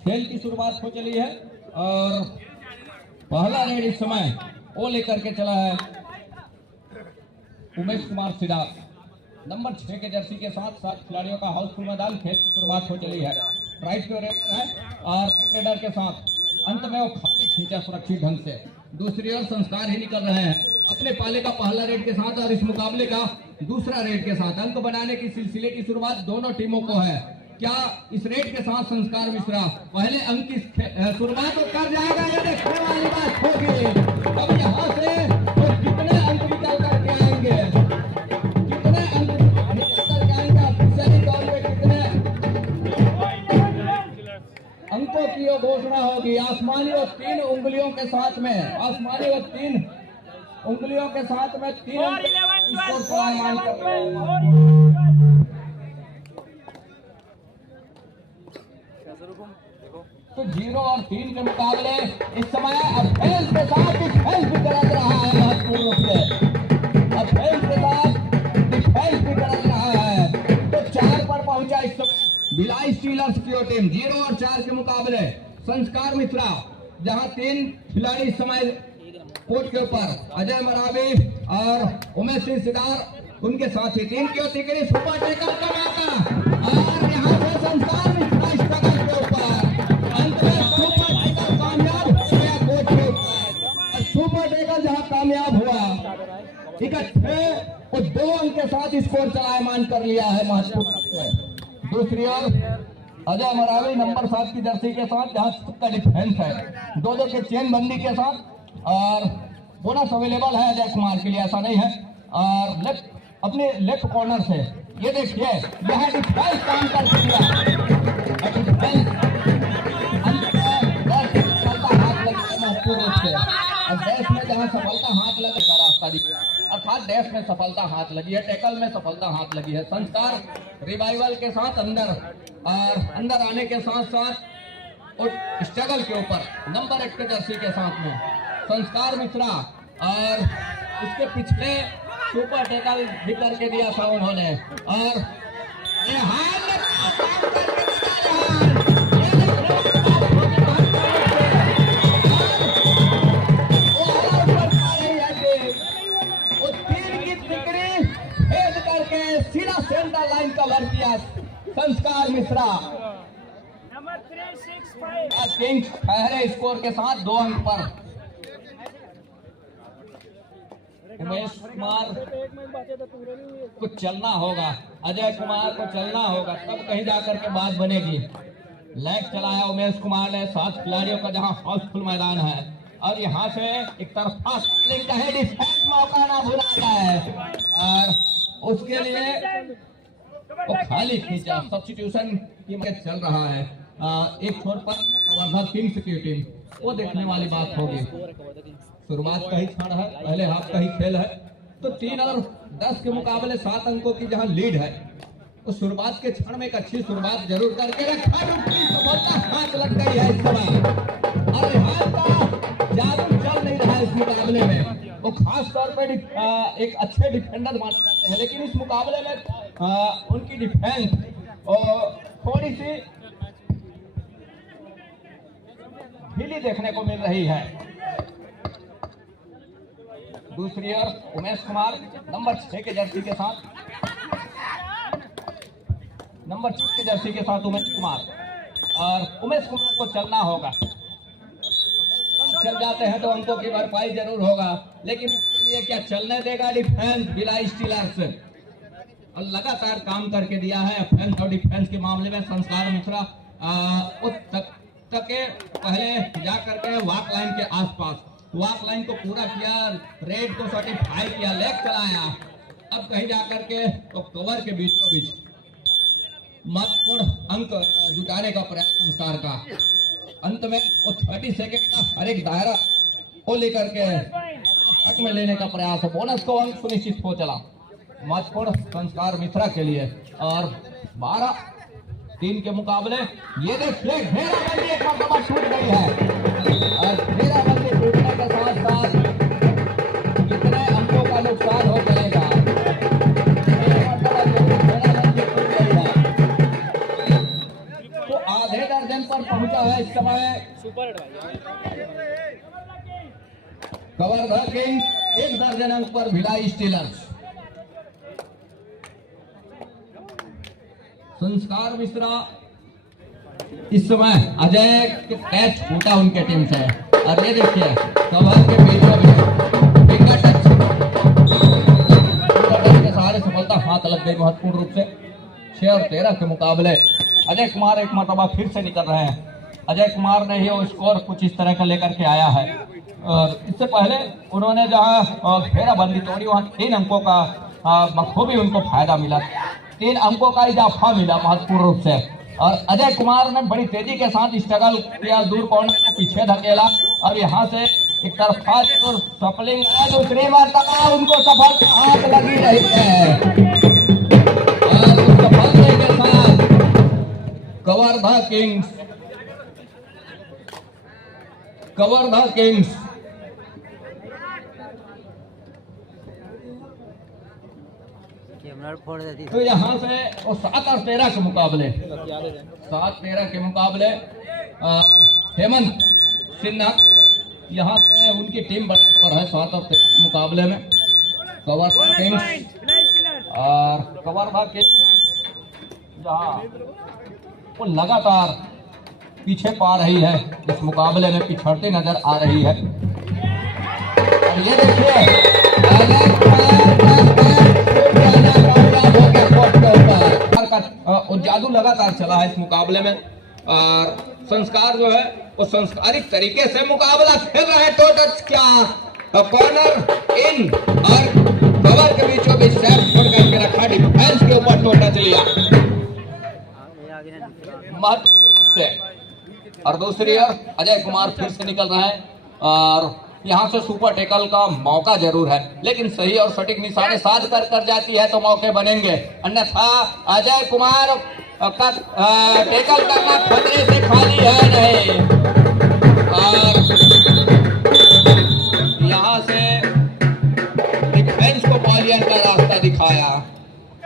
खेल की शुरुआत हो चली है और पहला रेड इस समय वो लेकर के चला है उमेश कुमार सिडार। नंबर 6 के जर्सी के साथ 7 खिलाड़ियों का हाउसफुल मैदान। खेल की शुरुआत हो चली है। राइट पे रेडर है और रेडर के साथ अंत में वो खाली खींचा सुरक्षित ढंग से। दूसरी ओर संस्कार ही निकल रहे हैं अपने पाले का पहला रेड के साथ और इस मुकाबले का दूसरा रेड के साथ। अंक बनाने की सिलसिले की शुरुआत दोनों टीमों को है। क्या इस रेड के साथ संस्कार मिश्रा पहले अंक की शुरुआत कर जाएगा? ये देखने वाली बात होगी। अब यहाँ से तो कितने अंक निकल करके आएंगे, कितने अंक निकल करके आएंगे ऑफिशियली तौर पे, कितने अंकों की वो घोषणा होगी। आसमानी और 3 उंगलियों के साथ में, आसमानी और 3 उंगलियों के साथ में 3 अंक स्कोर का अनुमान कर रहे हैं। तो 0 और 3 के मुकाबले इस समय अफेल के साथ डिफेंस भी गरज रहा है महत्वपूर्ण रूप से। अफेल के साथ डिफेंस भी गरज रहा है। तो 4 पर पहुंचा इस समय भिलाई स्टीलर्स की टीम। 0 और 4 के मुकाबले संस्कार मिश्रा, जहां 3 खिलाड़ी इस समय कोर्ट के ऊपर अजय मरावी और उमेश सिंह सिदार उनके साथ ही। 3 की तिकड़ी सुपर टेकर का मौका और यहाँ से संस्कार मिश्रा स्ट्रगल के ऊपर अंत में सुपर टेकर कामयाब हो गया कोर्ट के ऊपर। सुपर टेकर जहाँ कामयाब हुआ इकट्ठे और 2 अंक के साथ स्कोर चलायमान कर लिया है महत्वपूर्ण। दूसरी ओर अजय मरावी नंबर 7 की जर्सी के साथ, जहाँ सबका डिफेंस है 2-2 के चेन बंदी के साथ और बोनस अवेलेबल है अजय कुमार के लिए, ऐसा नहीं है। और अपने लेफ्ट कॉर्नर से ये देखिए यह डिफेंस काम कर दिया। डिफेंस हाथ लगी महत्वपूर्ण रूप से और डैश में जहाँ सफलता हाथ लगेगा रास्ता दिया, अर्थात डैश में सफलता हाथ लगी है, टैकल में सफलता हाथ लगी है। संस्कार रिवाइवल के साथ अंदर आने के साथ साथ और स्ट्रगल के ऊपर नंबर 1 के जर्सी के साथ में संस्कार मिश्रा और उसके पिछले सुपर टैकल भी करके दिया था उन्होंने। और करके सीधा सेंटर लाइन कवर किया संस्कार मिश्रा। नंबर 365 किंग्स पहले स्कोर के साथ 2 अंक पर। उमेश कुमार को चलना होगा, अजय कुमार को चलना होगा, तब कहीं जाकर के बात बनेगी। लेग चलाया उमेश कुमार ने 7 खिलाड़ियों का जहां हाउसफुल मैदान है और यहां से एक तरफा डिफेंस मौका ना भूला जाए और उसके लिए वो खाली खींचा सब्स्टिट्यूशन की मैच चल रहा है। एक छोर पर वर्धा किंग्स की टीम, वो देखने वाली बात होगी। शुरुआत का ही क्षण है, पहले हाफ का ही खेल है। तो 3 और 10 के मुकाबले 7 अंकों की जहां लीड है, उस शुरुआत के क्षण में एक अच्छी शुरुआत जरूर करके रखा। सफलता हाथ लग गई है इस समय और हाथ का जादू चल नहीं रहा है इस मुकाबले में। वो खास तौर पर एक अच्छे डिफेंडर माने जाते हैं, लेकिन इस मुकाबले में उनकी डिफेंस थोड़ी सी ढीली देखने को मिल रही है। दूसरी ओर उमेश कुमार नंबर 6 के जर्सी के साथ, नंबर 6 के जर्सी के साथ उमेश कुमार और उमेश कुमार को चलना होगा। चल जाते हैं तो अंकों की भरपाई जरूर होगा, लेकिन इसके लिए क्या चलने देगा डिफेंस भिलाई स्टीलर्स? और लगातार काम करके दिया है ऑफेंस और डिफेंस के मामले में संस्कार मिश्रा। तक पहले जा करके वॉक लाइन के आसपास वॉक लाइन को पूरा किया, रेड को सर्टिफाई किया, लेग चलाया। अब कहीं जाकर के तो कवर के बीचों बीच महत्वपूर्ण अंक जुटाने का प्रयास संस्कार का। अंत में वो 30 सेकंड का हर एक दायरा को लेकर के हक में लेने का प्रयास है। बोनस को अंक सुनिश्चित हो चला महत्वपूर्ण संस्कार मिश्रा के लिए। और 12-3 के मुकाबले ये देखिए घेराबंदी एक मरतबा टूट गई है और घेराबंदी टूटने के साथ साथ कितने अंकों का नुकसान हो जाएगा। रहा है इस समय कवर्धा किंग 1 दर्जन अंक पर भिलाई स्टीलर्स। संस्कार मिश्रा इस समय अजय के कैच फूटा उनके टीम से, और ये देखिए कवर के बीचों बीच फिंगर टच के सहारे सफलता हाथ लग गई महत्वपूर्ण रूप से। 6 और 13 के मुकाबले अजय कुमार एक मरतबा फिर से निकल रहे हैं। अजय कुमार ने ही वो स्कोर कुछ इस तरह का लेकर के आया है। इससे पहले उन्होंने जहां घेराबंदी तोड़ी वहां 3 अंकों का बखूबी उनको फायदा मिला, 3 अंकों का इजाफा मिला महत्वपूर्ण रूप से। और अजय कुमार ने बड़ी तेजी के साथ स्ट्रगल किया, दूर कॉर्नर को पीछे धकेला और यहाँ से एक तरफा और सफलिंग दूसरी बार उनको सफलता हाथ लगी रही है। और उस सफलता के साथ कवर्धा किंग्स तो यहाँ से वो 7 और 13 के मुकाबले 7-13 के मुकाबले हेमंत सिन्हा यहाँ पे उनकी टीम पर है 7 और 13 के मुकाबले में। कवर्धा किंग्स और कवर्धा किंग्स जहाँ वो लगातार पीछे पा रही है, इस मुकाबले में पिछड़ती नजर आ रही है। और ये देखिए जादू लगातार चला है इस मुकाबले में। और संस्कार जो है वो संस्कारिक तरीके से मुकाबला खेल रहे हैं। टो टच क्या कॉर्नर इन और कवर के बीचों बीच सेट छोड़ करके रखा, डिफेंस के ऊपर टो टच लिया से। और दूसरी ओर अजय कुमार फिर से निकल रहे हैं और यहाँ से सुपर टेकल का मौका जरूर है, लेकिन सही और सटीक निशाने साध कर जाती है तो मौके बनेंगे, अन्यथा अजय कुमार का टेकल करना खतरे से खाली है नहीं। और यहाँ से डिफेंस को बॉलियन का रास्ता दिखाया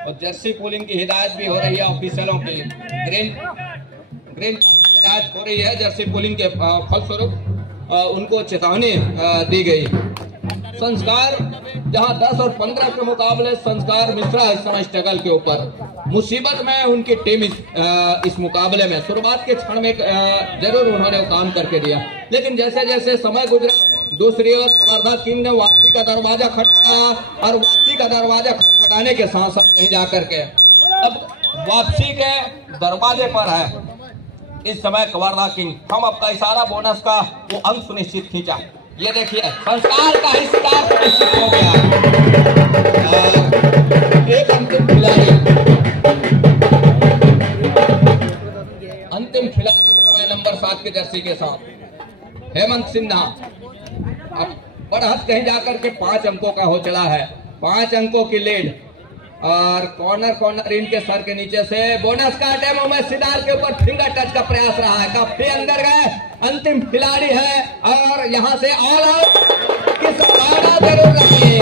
और जर्सी पोलिंग की हिदायत भी हो रही है ऑफिसरों की। ग्रीन हिदायत हो रही है जर्सी पोलिंग के फलस्वरूप उनको चेतावनी दी गई। संस्कार जहां 10 और 15 के मुकाबले संस्कार मिश्रा इस समय स्ट्रगल के ऊपर मुसीबत में उनकी टीम इस मुकाबले में शुरुआत के क्षण में जरूर उन्होंने काम करके दिया, लेकिन जैसे जैसे समय गुजरा दूसरी ओर कवर्धा किंग ने वापसी का दरवाजा खटखटाया और वापसी का दरवाजा खटखटाने के साथ साथ कहीं जाकर के अब वापसी के दरवाजे पर है इस समय कवर्धा किंग। हम आपका इशारा बोनस का वो अंक सुनिश्चित खींचा, ये देखिए संस्कार का हिस्सा सुनिश्चित हो गया। एक अंतिम खिलाड़ी नंबर 7 के जर्सी के साथ हेमंत सिन्हा अब बढ़त कहीं जाकर के 5 अंकों का हो चला है, 5 अंकों की लीड। और कॉर्नर इनके सर के नीचे से बोनस का अटेम्प्ट उमेश सिदार के ऊपर फिंगर टच का प्रयास रहा है, काफी अंदर गए, अंतिम खिलाड़ी है और यहाँ से ऑल आउट की संभावना जरूर रही,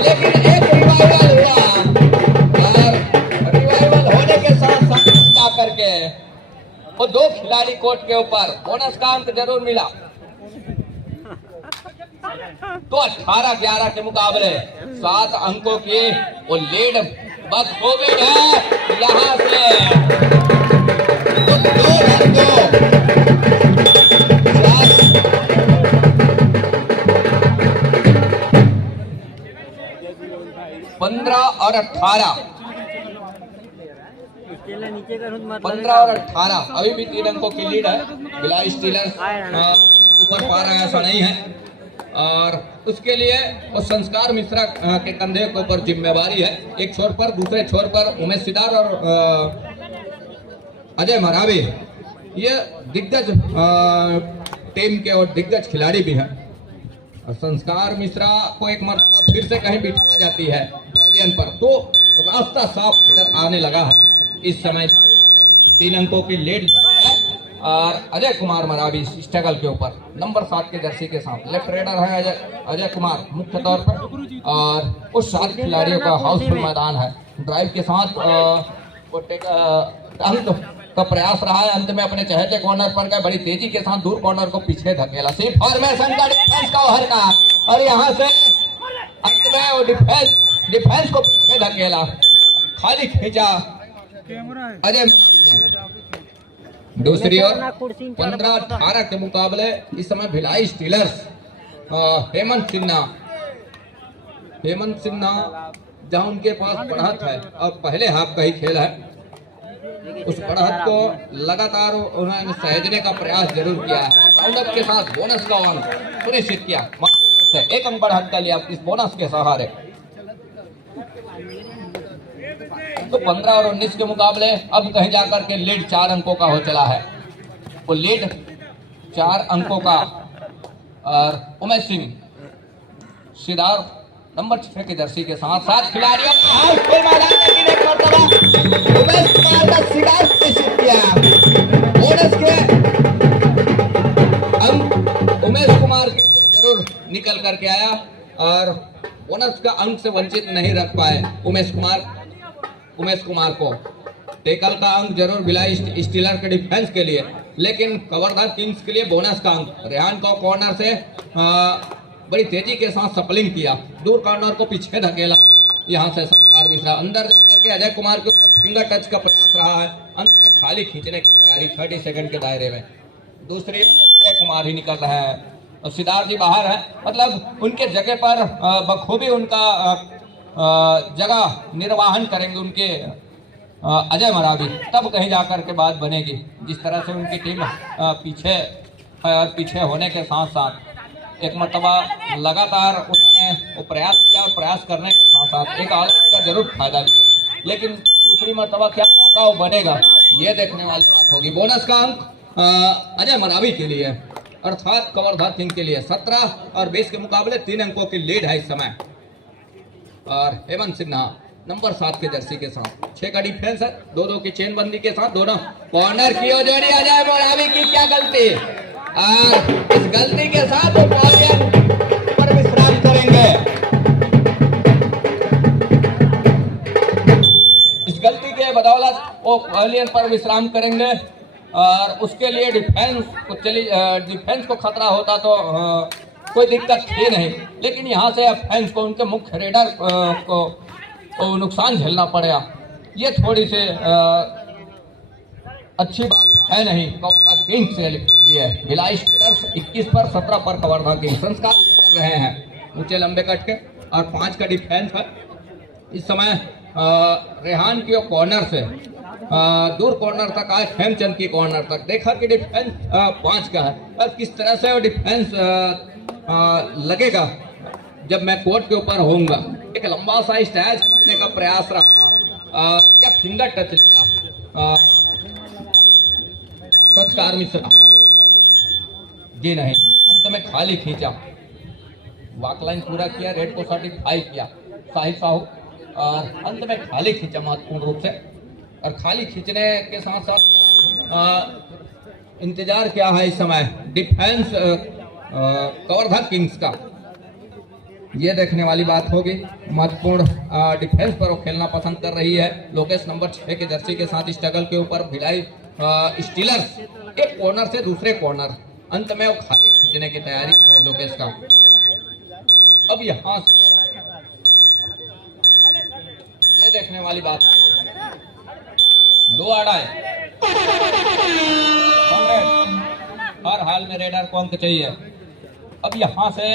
लेकिन एक रिवाइवल हुआ और रिवाइवल होने के साथ साथ करके वो 2 खिलाड़ी कोर्ट के ऊपर बोनस का अंक जरूर मिला। तो 18-11 के मुकाबले 7 अंकों की वो लीड बखूबी है यहाँ से तो 2 अंकों 15 और 18 15 और 18 अभी भी 3 अंकों की लीड है। भिलाई स्टीलर्स ऊपर पा रहा है ऐसा नहीं है और उसके लिए वो संस्कार मिश्रा के कंधे के ऊपर जिम्मेवारी है। एक छोर पर, दूसरे छोर पर उमेश सिदार और अजय मरावी, ये दिग्गज टीम के और दिग्गज खिलाड़ी भी हैं। और संस्कार मिश्रा को एक मरतबा फिर से कहीं बिठा जाती है बॉलियन पर तो रास्ता साफ नजर आने लगा है। इस समय 3 अंकों की लीड और अजय कुमार मरावी स्ट्रगल के ऊपर नंबर 7 के जर्सी के साथ लेफ्ट रेडर है अजय कुमार मुख्य तौर पर और उस 7 खिलाड़ियों का हाउसफुल मैदान है। ड्राइव के साथ वो का प्रयास रहा है। अंत में अपने चहेते कॉर्नर पर गए, बड़ी तेजी के साथ दूर कॉर्नर को पीछे धकेला। सी फॉर्मेशन का डिफेंस का ओवर का, और यहाँ से अंत में वो डिफेंस को पीछे धकेला, खाली खींचा अजय ने। दूसरी ओर 15-18 के मुकाबले इस समय भिलाई स्टीलर्स हेमंत सिन्हा जहां उनके पास बढ़त है और पहले हाफ का ही खेल है, उस बढ़त को लगातार उन्होंने सहेजने का प्रयास जरूर किया है। राउंडअप के साथ बोनस का अंक सुनिश्चित किया, 1 अंक बढ़त कर लिया इस बोनस के सहारे। तो 15 और 19 के मुकाबले अब कहीं जाकर के लीड 4 अंकों का हो चला है। वो लीड 4 अंकों का, और उमेश सिंह सिदार नंबर 6 की जर्सी के साथ 7 खिलाड़ियों उमेश कुमार का शिकार निश्चित किया। बोनस के अंक उमेश कुमार के जरूर निकल करके आया, और बोनस का अंक से वंचित नहीं रख पाए उमेश कुमार को। टेकल का अंक जरूर भिलाई स्टीलर के डिफेंस के लिए, लेकिन कवर्धा किंग्स के लिए बोनस का अंक। रेहान को कॉर्नर से बड़ी तेजी के साथ सपलिंग किया, दूर कॉर्नर को पीछे धकेला। यहाँ से संस्कार मिश्रा अंदर करके अजय कुमार के ऊपर फिंगर टच का प्रयास रहा है, अंत में खाली खींचने की तैयारी 30 सेकंड के दायरे में। दूसरी अजय कुमार ही निकल रहे हैं और सिद्धार्थ जी बाहर है, मतलब उनके जगह पर बखूबी उनका जगह निर्वाहन करेंगे उनके अजय मरावी, तब कहीं जाकर के बात बनेगी। जिस तरह से उनकी टीम पीछे है और पीछे होने के साथ साथ एक मरतबा लगातार उन्होंने वो प्रयास किया, और प्रयास करने के साथ साथ एक आउट का जरूर फायदा लिया, लेकिन दूसरी मरतबा क्या मौका वो बनेगा ये देखने वाली बात होगी। बोनस का अंक अजय मरावी के लिए, अर्थात कवर्धा किंग के लिए 17 और 20 के मुकाबले 3 अंकों की लीड है इस समय। और हेमंत सिन्हा नंबर 7 के जर्सी के साथ 6 का डिफेंस है, 2-2 की चेन बंदी के साथ दोनों कॉर्नर की ओर जोड़ी। अजय मरावी की क्या गलती, और इस गलती के साथ वो पवेलियन पर विश्राम करेंगे। इस गलती के बदौलत वो पवेलियन पर विश्राम करेंगे, और उसके लिए डिफेंस को खतरा होता तो कोई दिक्कत थी नहीं, लेकिन यहाँ से ऑफेंस को उनके मुख्य रेडर को नुकसान झेलना पड़ेगा। ये थोड़ी सी अच्छी बात है नहीं कवर्धा किंग्स के लिए। भिलाई स्टीलर्स 21 पर 17 पर कवर्धा किंग्स संस्कार कर रहे हैं ऊंचे लंबे कट के, और 5 का डिफेंस है इस समय। रेहान की कॉर्नर से दूर कॉर्नर तक आए, खेमचंद की कॉर्नर तक देखा कि डिफेंस 5 का है, और किस तरह से वो डिफेंस लगेगा जब मैं कोर्ट के ऊपर होऊंगा। एक लंबा सा स्टैच खींचने का प्रयास रहा, या फिंगर टच लिया संस्कार मिश्रा जी नहीं, अंत में खाली खींचा, वॉकलाइन पूरा किया, रेड को सर्टिफाई किया साहिब साहू, और अंत में खाली खींचा महत्वपूर्ण रूप से। और खाली खींचने के साथ साथ इंतजार क्या है इस समय डिफेंस कवर्धा किंग्स का, ये देखने वाली बात होगी। महत्वपूर्ण डिफेंस पर वो खेलना पसंद कर रही है। लोकेश नंबर 6 के जर्सी के साथ स्ट्रगल के ऊपर भिलाई स्टीलर्स एक कॉर्नर से दूसरे कॉर्नर, अंत में वो खाली खींचने की तैयारी है लोकेश का। अब यहाँ ये देखने वाली बात, 2 आड़ा है, हर हाल में रेडर को अंक चाहिए। अब यहाँ से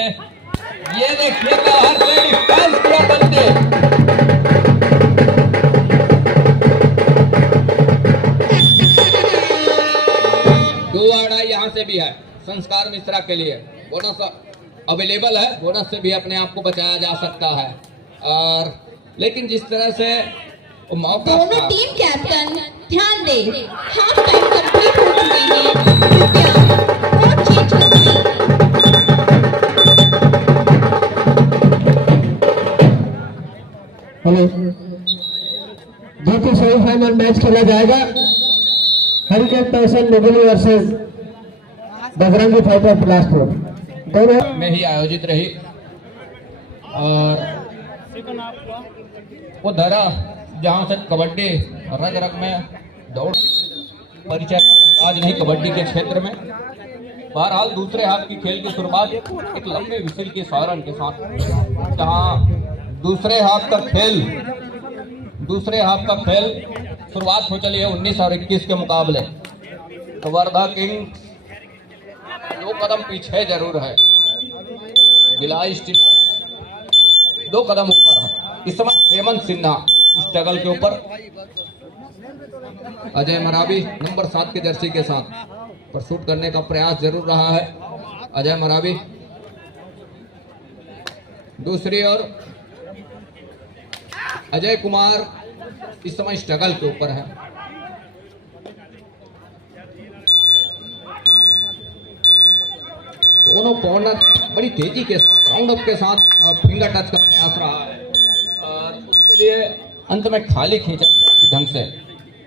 ये देखिए बाहर से डिफेंस किया बंदे, यहाँ से भी है संस्कार मिश्रा के लिए। बोनस अवेलेबल है, बोनस से भी अपने आप को बचाया जा सकता है। और लेकिन जिस तरह से मौका, दोनों टीम कैप्टन ध्यान दें, हाफ टाइम कंप्लीट हो चुके हैं, कृपया कोर्ट चेंज करें। हेलो जी, तो सेमीफाइनल मैच खेला जाएगा हरिकेन तहसील मुगली वर्सेस बजरंगी फाइटर बिलासपुर दोनों में ही आयोजित रही। और वो धरा जहां से कबड्डी रग रग में दौड़ परिचय आज नहीं कबड्डी के क्षेत्र में। बहरहाल दूसरे हाफ की खेल की शुरुआत एक लंबे विसिल के सायरन के साथ, जहां दूसरे हाफ का खेल शुरुआत हो चली है 19 और 21 के मुकाबले। कवर्धा किंग्स 2 कदम पीछे जरूर है, भिलाई स्टील 2 कदम ऊपर है। इस समय हेमंत सिन्हा स्ट्रगल के ऊपर, अजय मरावी नंबर 7 के जर्सी के साथ पर शूट करने का प्रयास जरूर रहा है अजय मरावी। दूसरी ओर अजय कुमार इस समय स्ट्रगल के ऊपर है। दोनों कॉर्नर बड़ी तेजी के राउंड अप के साथ फिंगर टच का प्रयास रहा है और उसके लिए अंत में खाली खींचा ढंग से।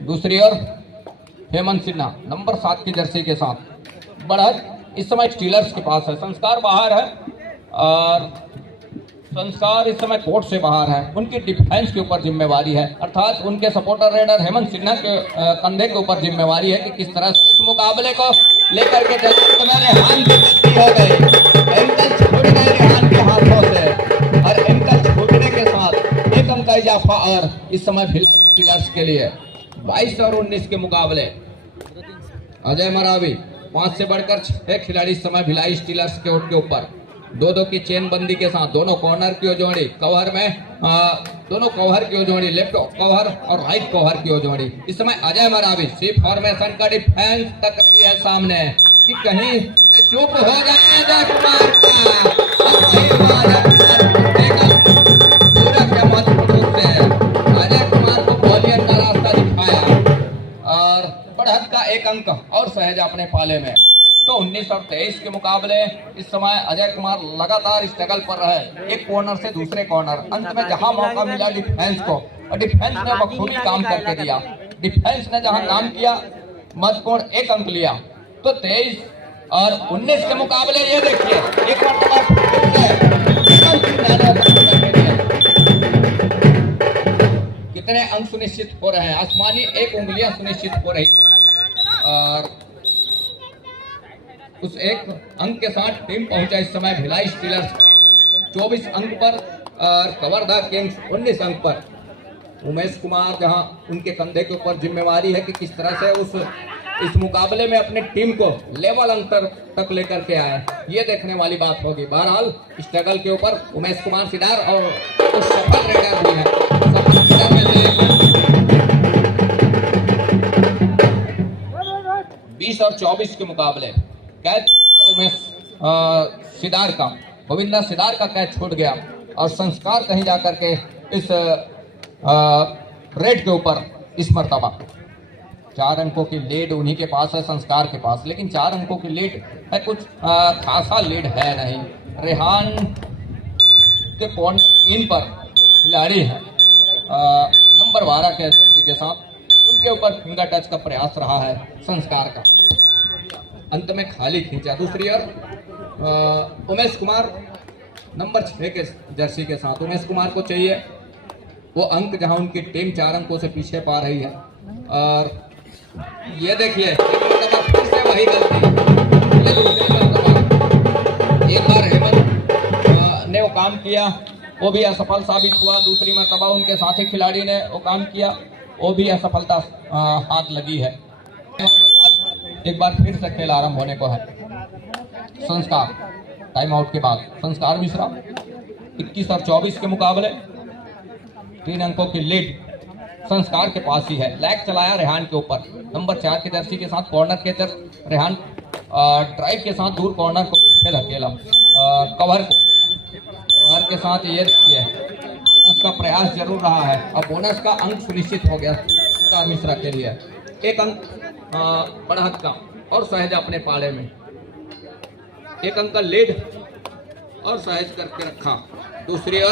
दूसरी ओर हेमंत सिन्हा नंबर 7 की जर्सी के साथ बढ़त इस समय स्टीलर्स के पास है। संस्कार बाहर है और संस्कार इस समय कोर्ट से बाहर है। उनकी डिफेंस के ऊपर जिम्मेवारी है, अर्थात उनके सपोर्टर रेडर हेमंत सिन्हा के कंधे के ऊपर जिम्मेवारी है कि किस तरह से इस मुकाबले को लेकर के चले। रेहान हो गए, एंकल छूट गए रेहान के हाथों से और एंकल छूटने के साथ 1 अंक का इजाफा और इस समय स्टीलर्स के लिए 22 और 19 के मुकाबले। अजय मरावी 5 से बढ़कर 6 खिलाड़ी इस समय भिलाई स्टीलर्स के ओट के ऊपर 2-2 की चेन बंदी के साथ दोनों कॉर्नर की जोड़ी कवर में दोनों कवर की जोड़ी, लेफ्ट कवर और राइट कवर की जोड़ी। इस समय अजय मरावी सी फॉर्मेशन का डिफेंस तक रही है सामने कि कहीं चुप हो जाए अजय कुमार अजय कुमार को बॉलियर का रास्ता दिखाया और बढ़त का 1 अंक और सहज अपने पाले में। तो 19 और 23 के मुकाबले इस समय अजय कुमार लगातार स्ट्रगल पर रहे, एक कॉर्नर से दूसरे कॉर्नर। अंत में जहां मौका मिला डिफेंस को, और डिफेंस ने बखूबी काम करके दिया। डिफेंस ने जहां काम किया महत्वपूर्ण 1 अंक लिया। तो 23 और 19 के मुकाबले ये देखिए एक कितने अंक सुनिश्चित हो रहे हैं, आसमानी 1 उंगलियां सुनिश्चित हो रही और उस 1 अंक के साथ टीम पहुंचा इस समय भिलाई स्टीलर्स 24 अंक पर और कवर्धा किंग्स 19 अंक पर। उमेश कुमार जहां उनके कंधे के ऊपर जिम्मेवारी है कि किस तरह से इस मुकाबले में अपनी टीम को लेवल अंतर तक लेकर के आए, ये देखने वाली बात होगी। बहरहाल स्ट्रगल के ऊपर उमेश कुमार सिदार और सफल रेडर भी है। 20 और 24 के मुकाबले कैच उमेश सिदार का, गोविंदा सिदार का कैच छूट गया और संस्कार कहीं जाकर के इस रेड के ऊपर इस मर्तबा 4 अंकों की लीड उन्हीं के पास है, संस्कार के पास। लेकिन 4 अंकों की लीड है, कुछ खासा लीड है नहीं। रेहान के पॉइंट इन पर खिलाड़ी है नंबर 12 के साथ, उनके ऊपर फिंगर टच का प्रयास रहा है संस्कार का, अंत में खाली खींचा। दूसरी ओर उमेश कुमार नंबर 6 के जर्सी के साथ, उमेश कुमार को चाहिए वो अंक जहां उनकी टीम 4 अंकों से पीछे पा रही है। और ये देखिए फिर से वही गलती, एक बार हेमंत ने वो काम किया, वो भी असफल साबित हुआ। दूसरी मर्तबा उनके साथी खिलाड़ी ने वो काम किया, वो भी असफलता हाथ लगी है। एक बार फिर से खेल आरंभ होने को है। संस्कार टाइम आउट के बाद संस्कार मिश्रा 21 और 24 के मुकाबले 3 अंकों की लीड संस्कार के पास ही है। लैग चलाया रेहान के ऊपर, नंबर 4 के जर्सी के साथ कॉर्नर के तरफ रेहान ड्राइव के साथ दूर कॉर्नर को खेल अकेला कवर के साथ। ये देखिए बोनस का प्रयास जरूर रहा है और बोनस का अंक सुनिश्चित हो गया संस्कार मिश्रा के लिए। 1 अंक बढ़त का और सहज अपने पाले में 1 अंक का लीड और सहज करके रखा। दूसरी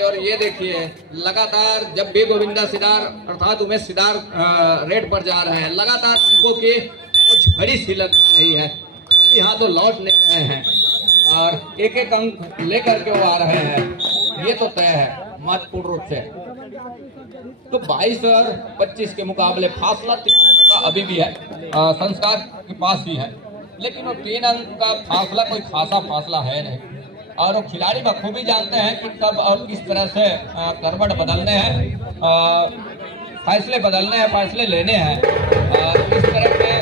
ओर ये देखिए लगातार जब भी गोविंदा सिदार अर्थात उमेश सिदार रेड पर जा रहे हैं, लगातार उनको की कुछ घड़ी सी लग रही है, यहाँ तो लौट नहीं रहे हैं और 1-1 अंक लेकर के वो आ रहे हैं, ये तो तय है महत्वपूर्ण रूप से। तो 22 और 25 के मुकाबले फासला अभी भी है, संस्कार के पास ही है, लेकिन वो 3 अंक का फासला कोई खासा फासला है नहीं। और वो खिलाड़ी बखूबी जानते हैं कि कब और किस तरह से करवट बदलने हैं, फैसले बदलने हैं, फैसले लेने हैं, किस तरह के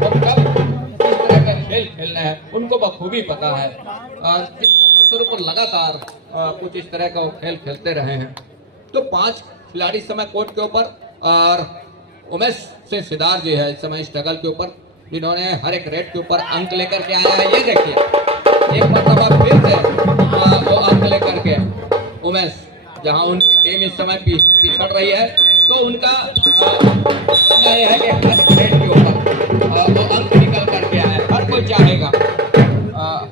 और कब किस तरह का खेल खेलना है, उनको बखूबी पता है। और लगातार कुछ इस तरह का खेल खेलते रहे हैं। तो 5 खिलाड़ी इस समय कोर्ट के ऊपर, और उमेश से सिदार जी है इस समय स्ट्रगल के ऊपर, जिन्होंने हर एक रेट के ऊपर अंक लेकर के आया है। ये देखिए एक मतलब फिर से वो अंक लेकर के उमेश, जहां उनकी टीम इस समय पिछड़ रही है, तो उनका ये है कि हर रेट के ऊपर वो अंक निकल करके आए। हर कोई चाहेगा,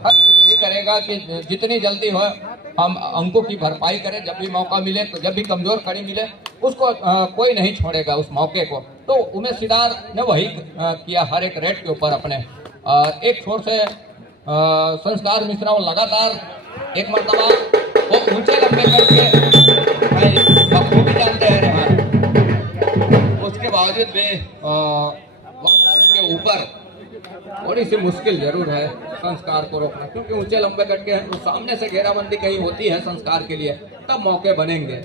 हर ये करेगा कि जितनी जल्दी हो हम अंकों की भरपाई करें। जब भी मौका मिले, तो जब भी कमजोर खड़ी मिले, उसको कोई नहीं छोड़ेगा उस मौके को। तो उमेश सिदार ने वही किया हर एक रेट के ऊपर अपने। एक छोर से संस्कार मिश्रा वो लगातार एक मरतबा वो ऊंचे लंबे करके बखूबी जानते हैं, उसके बावजूद भी के ऊपर थोड़ी सी मुश्किल जरूर है संस्कार को रोकना, क्योंकि ऊंचे लंबे कटके हैं, तो सामने से घेराबंदी कहीं होती है संस्कार के लिए, तब मौके बनेंगे,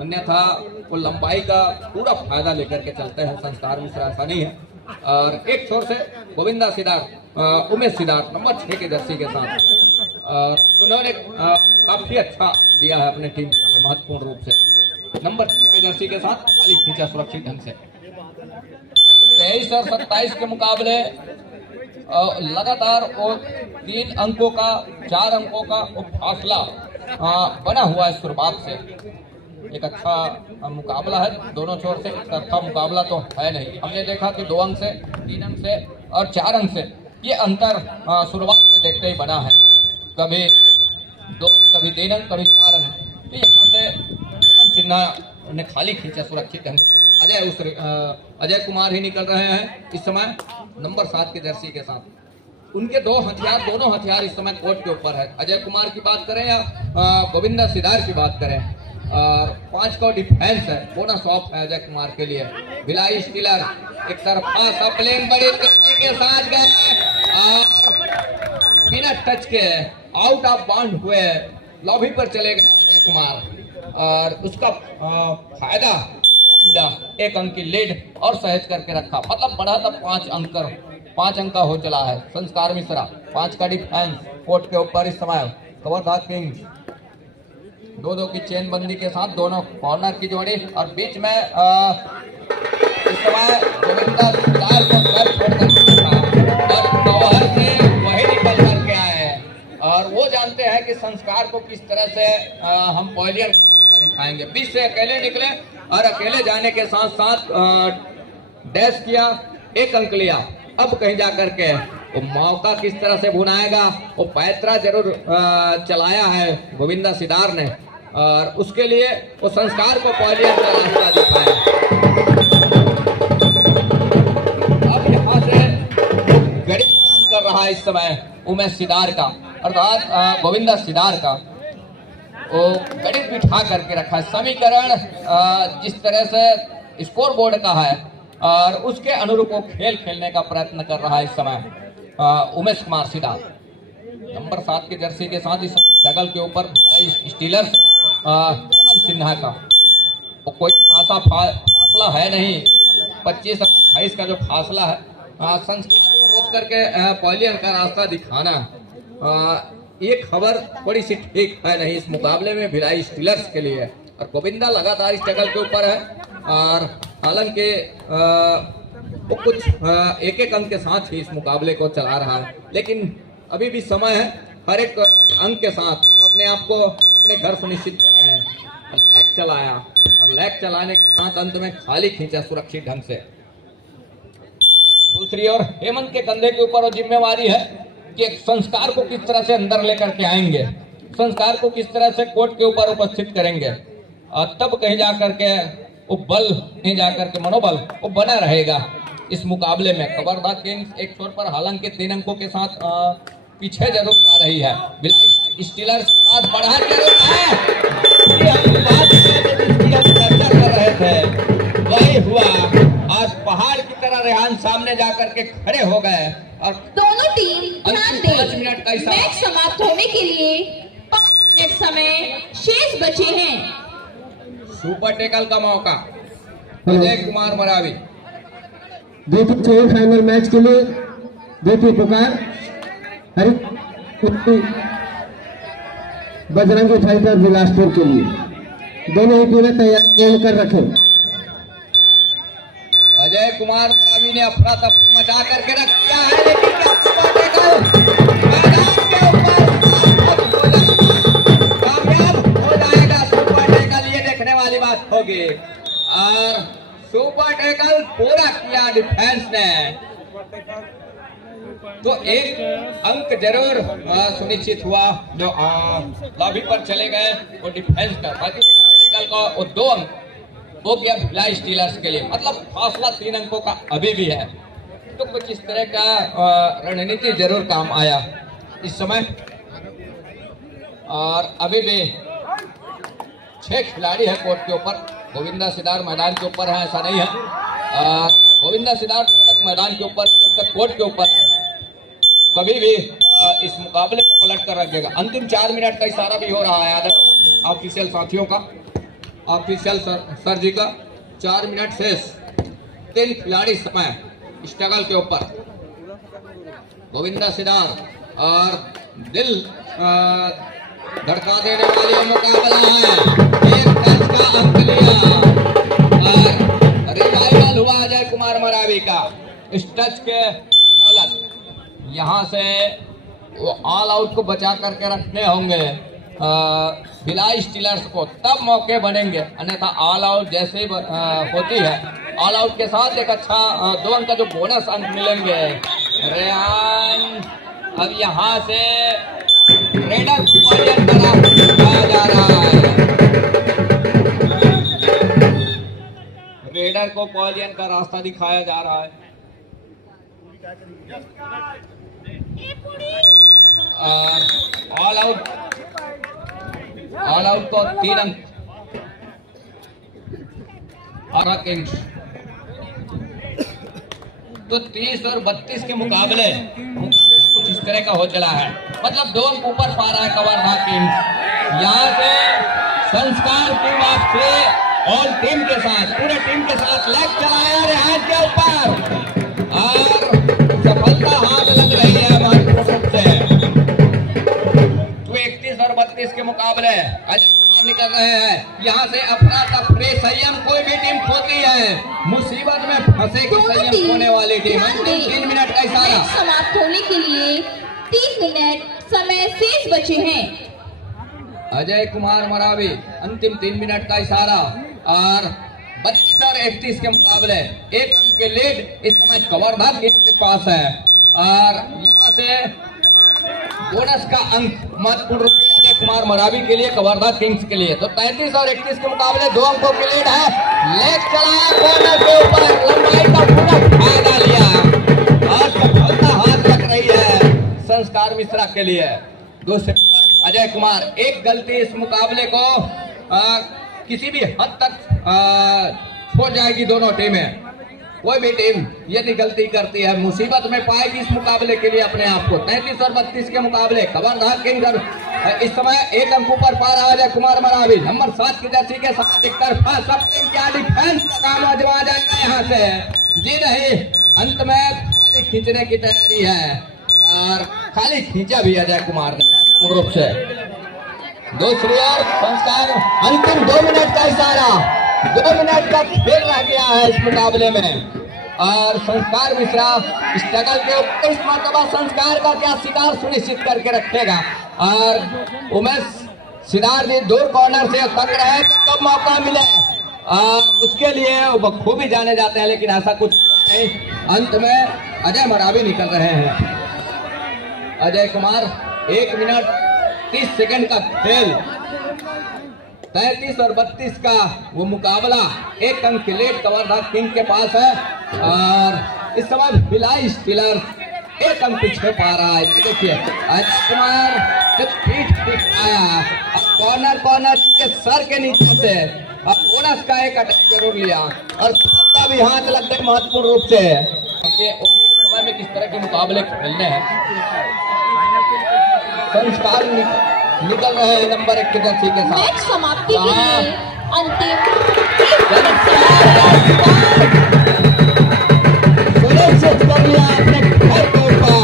अन्यथा वो लंबाई का पूरा फायदा लेकर के चलते हैं संस्कार मिश्रा, ऐसा नहीं है। और एक छोर से गोविंदा सिदार, उमेश सिदार नंबर 6 के जर्सी के साथ, उन्होंने काफी अच्छा दिया है अपने टीम के, महत्वपूर्ण रूप से नंबर 6 के जर्सी के साथ खाली खींचा सुरक्षित ढंग से। 23 और 27 के मुकाबले लगातार वो 3 अंकों का, 4 अंकों का वो फासला बना हुआ है शुरुआत से। एक अच्छा मुकाबला है दोनों छोर से, एक तरफा मुकाबला तो है नहीं। हमने देखा कि 2 अंक से, 3 अंक से और 4 अंक से ये अंतर शुरुआत से देखते ही बना है, कभी 2, कभी 3 अंक, कभी 4 अंक। तो यहाँ से हेमंत सिन्हा ने खाली खींचा सुरक्षित ढंग से। अजय कुमार ही निकल रहे हैं इस समय नंबर 7 के जर्सी के साथ। उनके दोनों हथियार इस समय कोर्ट के ऊपर है। अजय कुमार की बात करें या गोविंदा सिदार की बात करें, और 5 का डिफेंस है, बोनस ऑफ है अजय कुमार के लिए। भिलाई स्टीलर एक तरफा सा प्लेन बड़ी तेजी के साथ गए और बिना टच के आउट ऑफ बाउंड हुए, लॉबी पर चले गए अजय कुमार, और उसका फायदा मिला। 1 अंक की लीड और सहज करके रखा, मतलब बढ़ा था 5 अंक का हो चला है संस्कार मिश्रा। 5 का डिफेंस कोर्ट के ऊपर इस समय कवर था किंग, 2-2 की चेन बंदी के साथ दोनों कॉर्नर की जोड़ी, और बीच में इस समय गोविंदा सिदार को छोड़ कर और कवर से वही निकल करके आए, और वो जानते हैं कि संस्कार को किस तरह से हम पॉइलियर दिखाएंगे। बीच से अकेले निकले और अकेले जाने के साथ साथ डैश किया, 1 अंक लिया। अब कहीं जाकर के वो मौका किस तरह से भुनाएगा, वो पैतरा जरूर चलाया है गोविंदा सिदार ने, और उसके लिए वो संस्कार को पॉइलियर का रास्ता दिखाया। अब यहाँ से गणित कर रहा है इस समय उमेश सिदार का, अर्थात गोविंदा सिदार का, वो गणित बिठा करके रखा है। समीकरण जिस तरह से स्कोर बोर्ड का है और उसके अनुरूप वो खेल खेलने का प्रयत्न कर रहा है इस समय उमेश कुमार सिदार। नंबर 7 के जर्सी के साथ इस जगल के ऊपर स्टीलर्स हेमंत सिन्हा का वो कोई खासा फासला है नहीं, 25-28 का जो फासला है, संस्कार को रोक करके पॉइलियर का रास्ता दिखाना, ये खबर थोड़ी सी ठीक है नहीं इस मुकाबले में भिलाई स्टीलर्स के लिए। और गोविंदा लगातार इस जगल के ऊपर है, और हालांकि वो कुछ 1-1 अंक के साथ ही इस मुकाबले को चला रहा है, लेकिन अभी भी समय है। हर एक अंक के साथ वो अपने आप को अपने घर सुनिश्चित कर रहे हैं। लैग चलाया, और लैग चलाने के साथ अंत में खाली खींचा सुरक्षित ढंग से। दूसरी ओर हेमंत के कंधे के ऊपर वो जिम्मेवारी है कि संस्कार को किस तरह से अंदर लेकर के आएंगे, संस्कार को किस तरह से कोर्ट के ऊपर उपस्थित करेंगे, तब कहीं जाकर के वो बल, कहीं जाकर के मनोबल वो बना रहेगा इस मुकाबले में। खबरदार किंग्स एक छोर पर हालांकि 3 अंकों के साथ पीछे जरूर आ रही है। स्टीलर्स बात बढ़ा जरूर है। ये हम बात जिसकी हम चर्चा कर रहे थे वही हुआ। आज पहाड़ की तरह रेहान सामने जाकर के खड़े हो गए और दोनों टीम ध्यान दें। 5 मिनट का हिसाब। मैच समाप्त होने के लिए 5 मिनट समय शेष बचे हैं। सुपर टेकल का मौका अजय कुमार मरावी। देखिए सेमीफाइनल मैच के लिए देखिए पुकार बजरंगी फाइटर बिलासपुर के लिए दोनों ही टीमें तैयार कर रखें। अजय कुमार मरावी ने अफरा तफरी मचा करके रख दिया है, लेकिन क्या सुपर टेकल मैदान के ऊपर कामयाब हो जाएगा सुपर टेकल? ये देखने वाली बात होगी। और सुपर टेकल पूरा किया डिफेंस ने, तो एक अंक जरूर सुनिश्चित हुआ जो लॉबी पर चले गए वो डिफेंस का। बाकी टेकल का वो 2 अंक वो गया भिलाई स्टीलर्स के लिए, मतलब फासला 3 अंकों का अभी भी है। तो कुछ इस तरह का रणनीति जरूर काम आया इस समय। और अभी भी 6 खिलाड़ी है कोर्ट के ऊपर। गोविंदा सिदार मैदान के ऊपर है, ऐसा नहीं है। गोविंदा सिदार तक मैदान के ऊपर, तक कोर्ट के ऊपर कभी भी इस मुकाबले को पलट कर रखेगा। अंतिम 4 मिनट का इशारा भी हो रहा है आदर ऑफिशियल साथियों का, ऑफिशियल सर जी का। 4 मिनट शेष, 3 खिलाड़ी समय स्ट्रगल के ऊपर। गोविंदा सिदार और दिल धड़का देने वाली मुकाबला है। एक मैच का अंक लिया और रिवाइवल हुआ अजय कुमार मरावी का। इस टच के दौलत यहाँ से वो ऑल आउट को बचा करके रखने होंगे भिलाई स्टीलर्स को, तब मौके बनेंगे। अन्यथा ऑल आउट जैसे ही होती है, ऑल आउट के साथ एक अच्छा 2 अंक का जो बोनस अंक मिलेंगे। रेहान अब यहाँ से रेडर पॉलियन करा जा रहा है। रेडर को पॉलियन का रास्ता दिखाया जा रहा है। ऑल आउट, ऑल आउट को 3 अंक। किंग्स तो 30 और 32 के मुकाबले कुछ इस तरह का हो चला है, मतलब 2 अंक ऊपर पा रहा है कवर्धा किंग्स। यहाँ से संस्कार टीम आपसे और टीम के साथ, पूरे टीम के साथ लेग चलाया रेहान के ऊपर और सफलता हाथ लग रही है हमारी तरफ से। तो 31 और 32 के मुकाबले निकल रहे हैं। यहाँ से अफरा तफरी संयम कोई भी टीम खोती है, मुसीबत में फंसेगी संयम खोने वाली टीम। 3 मिनट का इशारा समाप्त होने के लिए 3 मिनट समय शेष बचे हैं। अजय कुमार मरावी अंतिम 3 मिनट का इशारा और 32 और 31 के मुकाबले 1 अंक के लीड इस समय कवर्धा के पास है। और यहाँ से बोनस का अंक महत्वपूर्ण रूप से अजय कुमार मरावी के लिए, कवर्धा किंग्स के लिए। तो 33 और 31 के मुकाबले 2 अंकों की लीड है। लेग चलाया कॉर्नर के ऊपर, लंबाई का पूरा फायदा लिया और सफलता हाथ लग रही है संस्कार मिश्रा के लिए। दूसरे अजय कुमार, एक गलती इस मुकाबले को किसी भी हद तक छोड़ जाएगी दोनों टीमें। कोई भी टीम यदि गलती करती है मुसीबत में पाएगी इस मुकाबले के लिए अपने आप को। 33 और 32 के मुकाबले कवर्धा किंग्स इस समय 1 अंक ऊपर पा रहा है अजय कुमार मरावी। नंबर 7 की जर्सी के साथ एक तरफा सब टीम क्या डिफेंस का काम आजमा जाएगा यहाँ से। जी नहीं, अंत में खाली खींचने की तैयारी है और खाली खींचा भी अजय कुमार ने पूर्ण रूप से। दूसरी ओर संस्कार अंतिम 2 मिनट का इशारा, 2 मिनट का खेल रह गया है इस मुकाबले में और संस्कार मिश्रा स्ट्रगल के ऊपर इस मरतबा संस्कार का क्या सिदार सुनिश्चित करके रखेगा। और उमेश सिदार भी दूर कॉर्नर से तक रहे तो कब मौका मिले उसके लिए वो खूबी जाने जाते हैं, लेकिन ऐसा कुछ नहीं। अंत में अजय मरावी निकल रहे हैं। अजय कुमार 1 मिनट 30 सेकंड का खेल, 33 और 32 का वो मुकाबला 1 अंक के लीड कवर्धा किंग के पास है। और इस समय भिलाई स्टीलर्स एक अंक पीछे पा रहा है। देखिए अजय कुमार जब पीठ दिखाया, अब कॉर्नर के सर के नीचे से अब बोनस का एक अटैक जरूर लिया और सबका भी हाथ लग गए महत्वपूर्ण रूप से। समय में किस तरह के मुकाबले खेलने हैं, संस्कार निकल रहे हैं नंबर 1 के जर्सी के साथ। मैच समाप्ति के लिए अंतिम सुनिश्चित कर लिया अपने घर के ऊपर।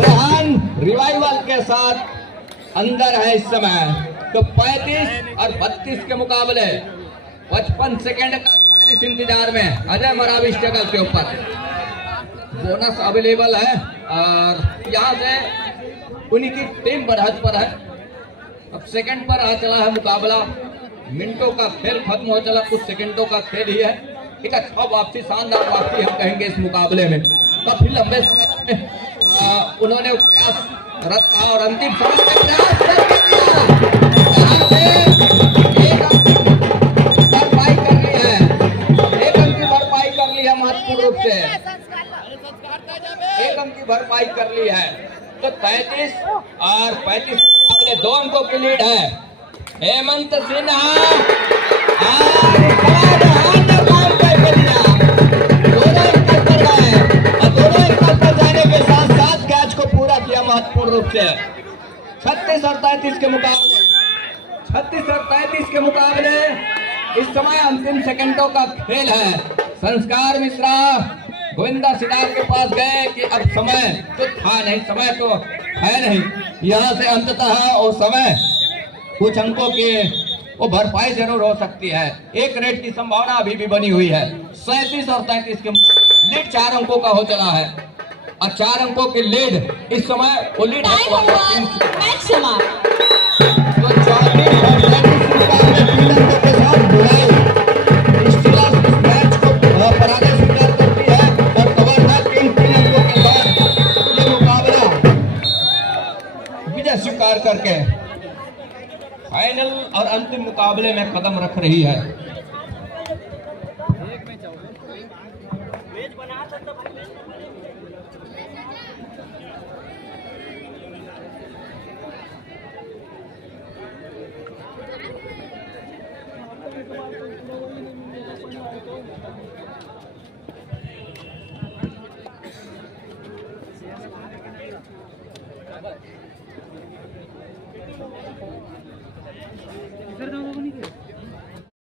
रेहान रिवाइवल के साथ अंदर है इस समय। तो 35 और 32 के मुकाबले 55 सेकेंड का इस इंतजार में अजय मरावी स्ट्रगल के ऊपर बोनस अवेलेबल है और यहाँ से उन्हीं की टीम बढ़त पर है। अब सेकंड पर आ चला है मुकाबला, मिनटों का खेल खत्म हो चला, कुछ सेकंडों का खेल ही है। एक अच्छा वापसी, शानदार वापसी हम कहेंगे इस मुकाबले में। काफी लंबे समय में उन्होंने प्रयास रखा और अंतिम समय में प्रयास करके भरपाई कर ली है, एक अंक की भरपाई कर ली है महत्वपूर्ण रूप से, एक अंक की भरपाई कर ली है। तो 33 और 35 अपने 2 अंकों की लीड है। हेमंत सिन्हा दोनों स्तर पर जाने के साथ साथ कैच को पूरा किया महत्वपूर्ण रूप से। 36 और 33 के मुकाबले 36 और 33 के मुकाबले इस समय अंतिम सेकंडों का खेल है। संस्कार मिश्रा गोविंदा सिदार के पास गए कि अब समय तो था नहीं, समय तो है नहीं, यहाँ से अंततः वो समय कुछ अंकों की वो भरपाई जरूर हो सकती है। एक रेट की संभावना अभी भी बनी हुई है। 37 और 33 के लीड 4 अंकों का हो चला है और 4 अंकों की लीड इस समय वो लीड टाइम ओवर, मैच समाप्त। तो 34 और 33 मुकाबले 3 अंकों के साथ बुराई स्टीलर्स इस मैच को पराजय स्वीकार करती है और कवर्धा टीम 3 अंकों के साथ ये मुकाबला विजय स्वीकार करके फाइनल और अंतिम मुकाबले में कदम रख रही है।